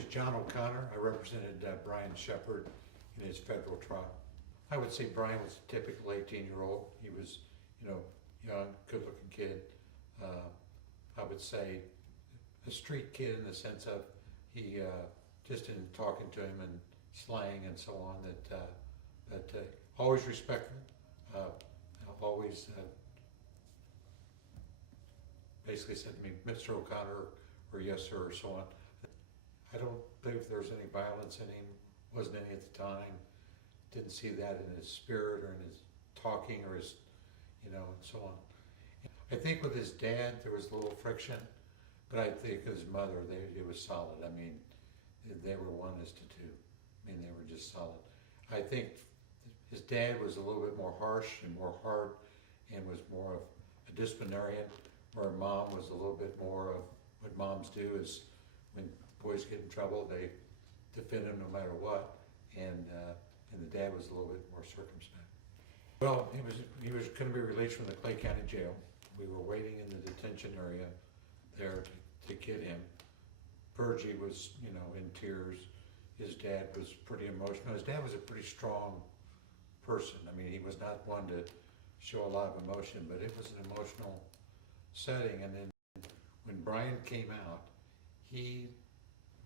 is John O'Connor. I represented Bryan Sheppard in his federal trial. I would say Bryan was a typical 18-year-old. He was, young, good-looking kid. I would say a street kid in the sense of he just in talking to him and slang and so on that always respectful, always basically said to me, Mr. O'Connor, or yes sir, or so on. I don't believe there was any violence in him, wasn't any at the time. Didn't see that in his spirit or in his talking or his, and so on. I think with his dad there was a little friction, but I think his mother, it was solid. I mean, they were one as to two. I mean, they were just solid. I think his dad was a little bit more harsh and more hard and was more of a disciplinarian, where mom was a little bit more of what moms do is when boys get in trouble, they defend them no matter what, and the dad was a little bit more circumspect. Well, he was going to be released from the Clay County Jail. We were waiting in the detention area there to get him. Virgie was, in tears. His dad was pretty emotional. His dad was a pretty strong person. I mean, he was not one to show a lot of emotion, but it was an emotional setting. And then when Bryan came out, he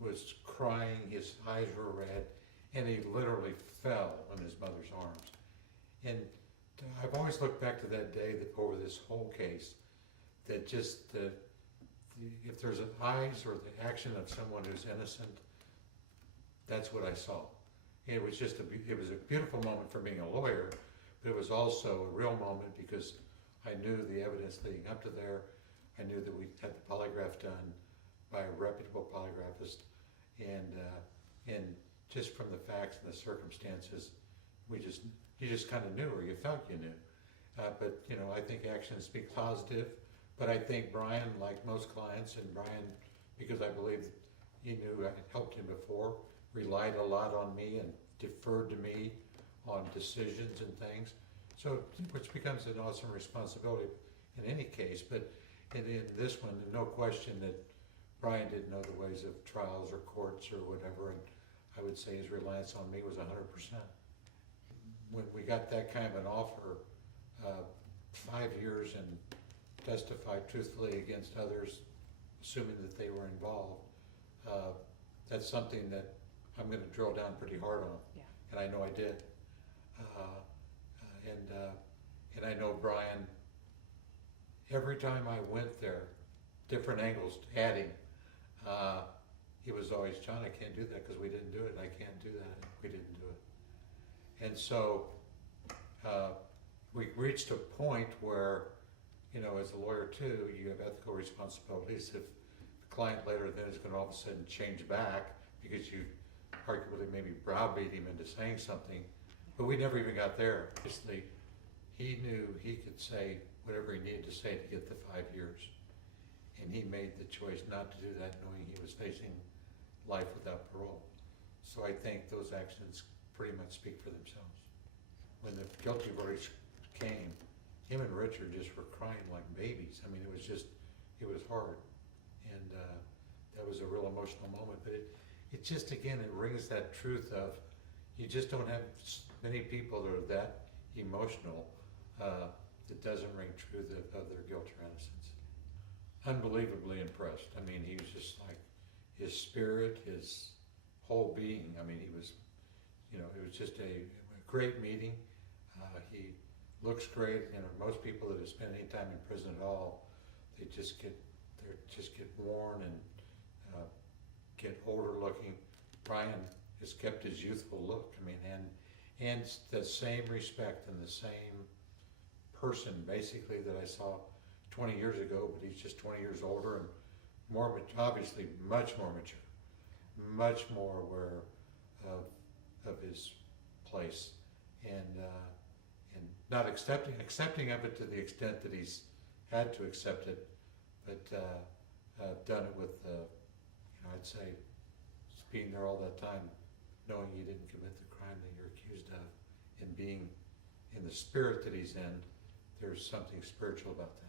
was crying, his eyes were red, and he literally fell in his mother's arms. And I've always looked back to that day over this whole case, that just if there's an eyes or the action of someone who's innocent, that's what I saw. And it was just it was a beautiful moment for being a lawyer, but it was also a real moment because I knew the evidence leading up to there. I knew that we had the polygraph done by a reputable polygraphist, and just from the facts and the circumstances, you just kind of knew, or you felt you knew. But I think actions speak positive. But I think Bryan, like most clients, and Bryan, because I believe he knew I had helped him before, relied a lot on me and deferred to me on decisions and things. So, which becomes an awesome responsibility in any case. But in this one, no question that Bryan didn't know the ways of trials or courts or whatever, and I would say his reliance on me was 100%. When we got that kind of an offer, 5 years and testified truthfully against others, assuming that they were involved, that's something that I'm going to drill down pretty hard on. Yeah. And I know I did. And I know Bryan, every time I went there, different angles, adding, he was always, John, I can't do that because we didn't do it. I can't do that. We didn't do it. And so we reached a point where, as a lawyer too, you have ethical responsibilities. If the client later then is going to all of a sudden change back because you arguably maybe browbeat him into saying something, but we never even got there. Obviously, he knew he could say whatever he needed to say to get the 5 years. And he made the choice not to do that, knowing he was facing life without parole. So I think those actions pretty much speak for themselves. When the guilty verdict came, him and Richard just were crying like babies. I mean, it was hard. And that was a real emotional moment. But it just, again, it rings that truth of, you just don't have many people that are that emotional that doesn't ring true of their guilt or innocence. Unbelievably impressed. I mean, he was just like, his spirit, his whole being. I mean, he was, it was just a great meeting. He looks great. Most people that have spent any time in prison at all, they just get worn and get older looking. Bryan has kept his youthful look. I mean, and the same respect and the same person basically that I saw 20 years ago, but he's just 20 years older and more, obviously much more mature, much more aware of his place, and not accepting of it to the extent that he's had to accept it, but done it with, I'd say, being there all that time, knowing you didn't commit the crime that you're accused of, and being in the spirit that he's in. There's something spiritual about that.